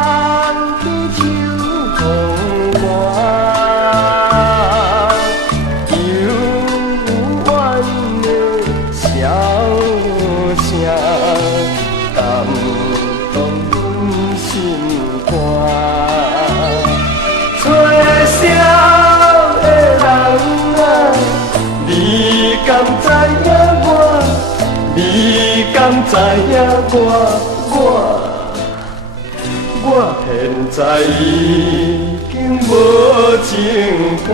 通去秋风寒。犹原的笑声，感动阮心肝。吹箫的人啊，你敢知影你敢知影我现在已经无情伴。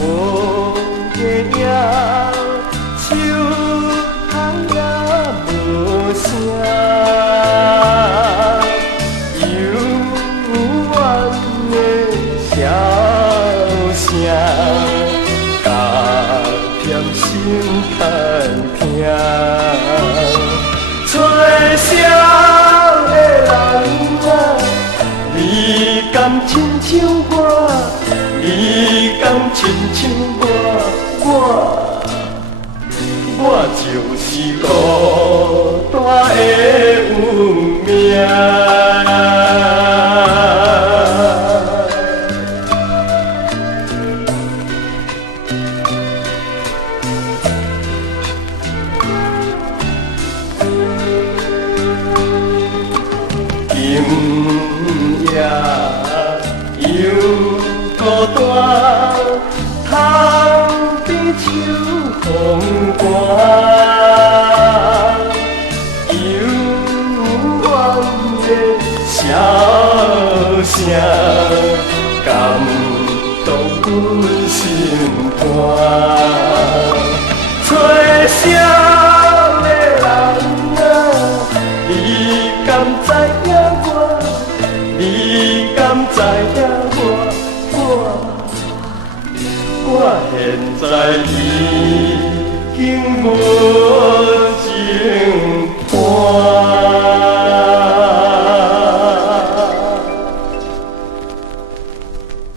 无月影，秋风也无声，犹原的笑声，加添心牵痛。吹箫的人啊，你敢亲像我？你敢亲像我就是孤单的运命。今夜又孤单，窗边秋风寒，犹原的笑声，感动阮心肝。吹箫的人啊，你敢知影你敢知影我现在已经无情。